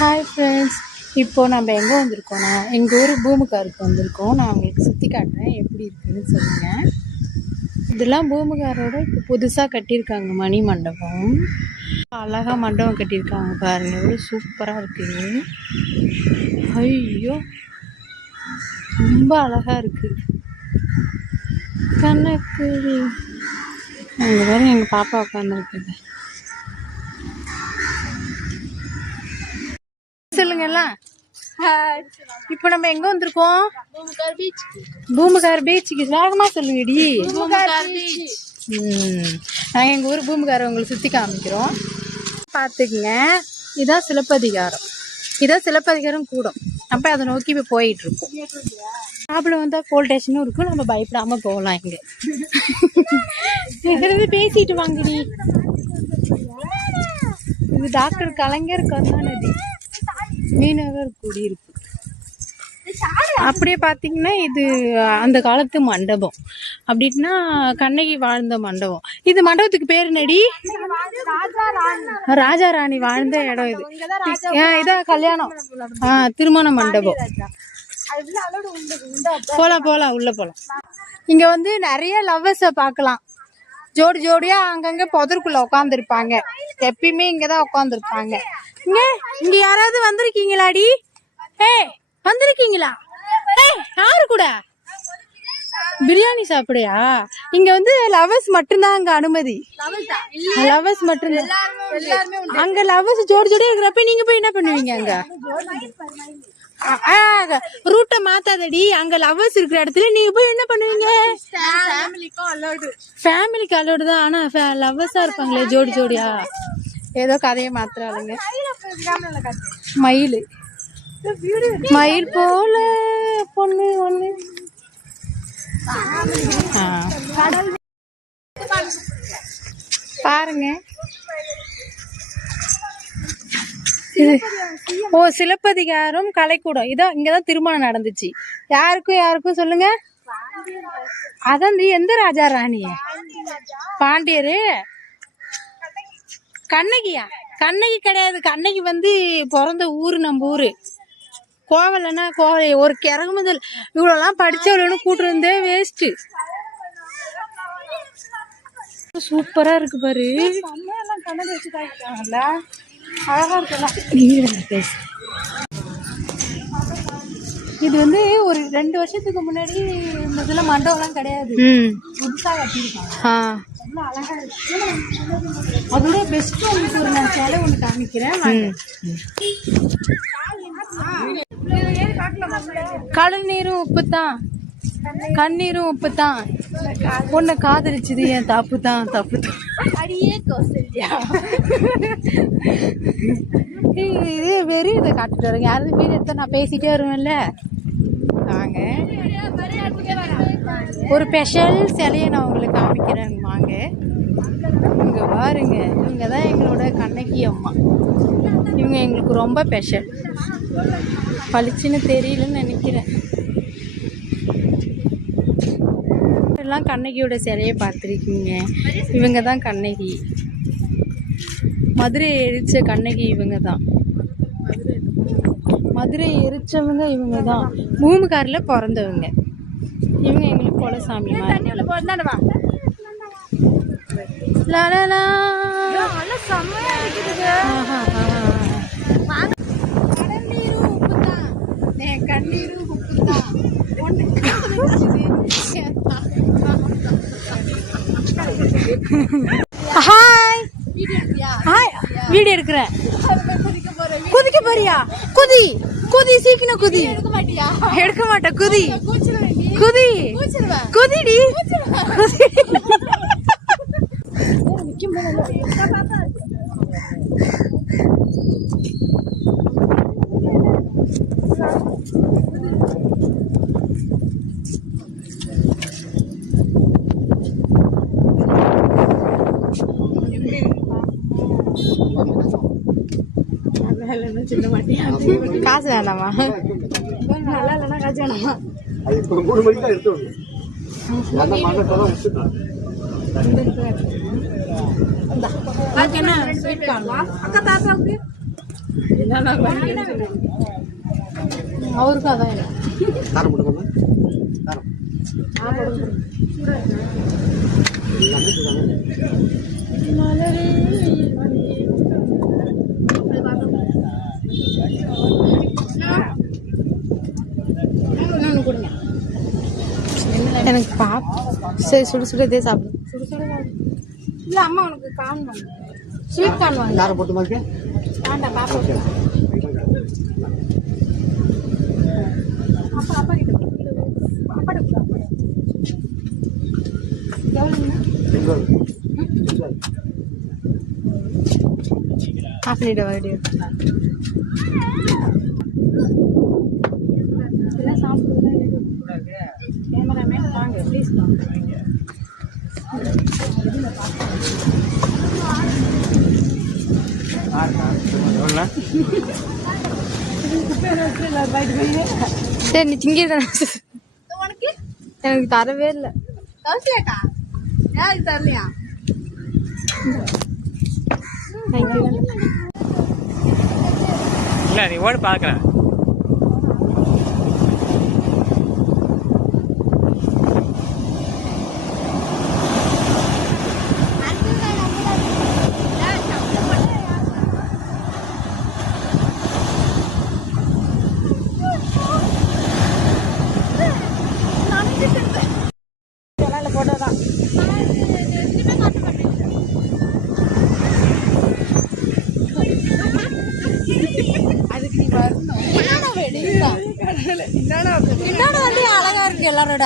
Hi friends இப்போ நம்ம எங்கே வந்திருக்கோம்னா எங்கள் ஊர் பூமுகாருக்கு வந்திருக்கோம். நான் உங்களுக்கு சுற்றி காட்டுறேன். எப்படி இருக்குன்னு சொல்லுங்கள் இதெல்லாம் பூமுகாரோட இப்போ புதுசாக கட்டியிருக்காங்க மணி மண்டபம். அழகாக மண்டபம் கட்டியிருக்காங்க பாருங்கள் எவ்வளோ சூப்பராக இருக்குது ஐயோ. ரொம்ப அழகாக இருக்குது கணக்கு அங்கே பாருங்க எங்கள் பாப்பா உட்காந்துருக்குது சொல்லுங்கல்ல இப்போ நம்ம எங்க வந்திருக்கோம்? பூமிகார் பீச்சுக்கு வேகமா சொல்லுங்கடி. ம். நாங்கள் எங்கள் ஊர் பூமிகாரை உங்களுக்கு சுற்றி காமிக்கிறோம். பார்த்துக்குங்க இதான் சிலப்பதிகாரம். இதான் சிலப்பதிகாரம் கூடும். அப்போ அதை நோக்கி இப்போ போயிட்டு இருக்கோம். ப்ராப்ளம் வந்தால் போல் ஸ்டேஷனும் இருக்கும். நம்ம பயப்படாமல் போகலாம் இங்கே. எங்கிறது பேசிட்டு வாங்கடி. இது டாக்டர் கலைஞர் கருணாநிதி. மீனவர் குடியிருப்பு. அப்படியே பார்த்தீங்கன்னா இது அந்த காலத்து மண்டபம். அப்படின்னா கண்ணகி வாழ்ந்த மண்டபம். இது மண்டபத்துக்கு பேர் நடி ராஜா ராணி வாழ்ந்த இடம் இது. ஆ, இதான் கல்யாணம். ஆ திருமண மண்டபம். போலாம் போலாம் உள்ள போலாம். இங்க வந்து நிறைய லவ்வர்ஸை பார்க்கலாம். ஜோடி ஜோடியா அங்கங்க புதருக்குள்ள உட்காந்துருப்பாங்க எப்பயுமே இங்கதான் உட்காந்துருப்பாங்க இங்க இங்க யாராவது வந்திருக்கீங்களாடி ஏ வந்திருக்கீங்களா ஏ யாரு கூட பிரியாணி சாப்பிடையா இங்க வந்து லவர்ஸ் மட்டும்தான் அங்க அனுமதி லவர்ஸ் மட்டும்தான் அங்க லவர்ஸ் ஜோடி ஜோடி இருக்கிறப்ப நீங்க போய் என்ன பண்ணுவீங்க அங்க ரூட்டை மாத்தாதடி அங்க லவர்ஸ் இருக்கிற இடத்துல நீங்க போய் என்ன பண்ணுவீங்க ஃபேமிலிக்கு அலோடு தான் ஆனால் லவ்வர்ஸா இருப்பாங்களே ஜோடி ஜோடியா? ஏதோ கதையை மாத்துறாளுங்க மயில். மயில் போல பொண்ணு ஒண்ணு. பாருங்க. இது ஓ சிலப்பதிகாரம் கலைக்கூடம். இதான் இங்கதான் திருமணம் நடந்துச்சு. யாருக்கும் யாருக்கும் சொல்லுங்க? அதான் எந்த ராஜா ராணி? பாண்டியரு? கண்ணகியா? கண்ணகி கிடையாது. கண்ணகி வந்து பிறந்த ஊரு நம்ம ஊரு. கோவலன்னா கோவலை ஒரு கிறகு முதல் இவ்வளோலாம் படிச்சவளன்னு கூட்டு வந்தே வேஸ்ட்டு சூப்பரா இருக்கு பாரு. நீ வேற பேசு. இது வந்து ஒரு ரெண்டு வருஷத்துக்கு முன்னாடி இந்த இதுல மண்டபம்லாம் கிடையாது. புதுசா கட்டியிருக்காங்க. அதோட பெஸ்ட் உங்களுக்கு ஒரு நான் சேலை ஒன்று காமிக்கிறேன். கடல் நீரும் உப்பு தான் கண்ணீரும் உப்பு தான் உன்னை காதலிச்சது என் தப்பு தான் தப்பு தான் அடியே கௌசல்யா. இது வெறும் இதை காட்டுட்டு வரேங்க யாராவது வீடு எடுத்தா நான் பேசிட்டே வருவேன்ல. வாங்க. ஒரு ஸ்பெஷல் சிலையை நான் உங்களுக்கு காமிக்கிறேன். வாங்க. இங்கே பாருங்க. இவங்க தான் எங்களோட கண்ணகி அம்மா. இவங்க எங்களுக்கு ரொம்ப ஸ்பெஷல் பளிச்சுன்னு தெரியலன்னு நினைக்கிறேன். எல்லாம் கண்ணகியோட சிலையை பார்த்துருக்கீங்க. இவங்க தான் கண்ணகி. மதுரை எரிச்ச கண்ணகி இவங்க தான். மதுரை எரிச்சவங்க இவங்க தான் பூமிகாரில் பிறந்தவங்க. இவங்க எங்களுக்கு குலசாமி லலலா. ஹாய் ஹாய் வீடியோ எடுக்கிறேன் குதிக்க போறியா? குதி. குதி சீக்கிரம் குதி. எடுக்க மாட்டேன் குதி. குதி. குதிடி. குதி காசு வேண்டாமா நல்லா இல்லைன்னா காசு வேணாமா அது இப்போ மூணு மணிக்கு தான் எடுத்து வந்து அந்த மண்டபத்தெல்லாம் விட்டுட்டான் உனக்கு என்ன? எனக்கு பாப். சரி சுடு சுடு இதே சாப்பிடு. சுடு சுடு இல்லை அம்மா உனக்கு கான் வாங்க ஸ்வீட் கான் வாங்க காரம் போட்டு மாதிரி வேண்டாம் பாப்பா அப்பா அப்பா கிட்ட. எவ்வளோங்க ஆஃப் பண்ணிட்டு வீடியோ இதெல்லாம் கேமராமேன் வாங்க ப்ளீஸ் வாங்க சரி நீ திங்கிற உனக்கு? எனக்கு தரவே இல்லை. யாருக்கு தரலையா? இல்லை நீ ஓடு பார்க்குறேன் அதுக்கு நீ வரணும் என்னடா வெடிதான் என்னடா வண்டி அழகா இருக்கு எல்லாரோட?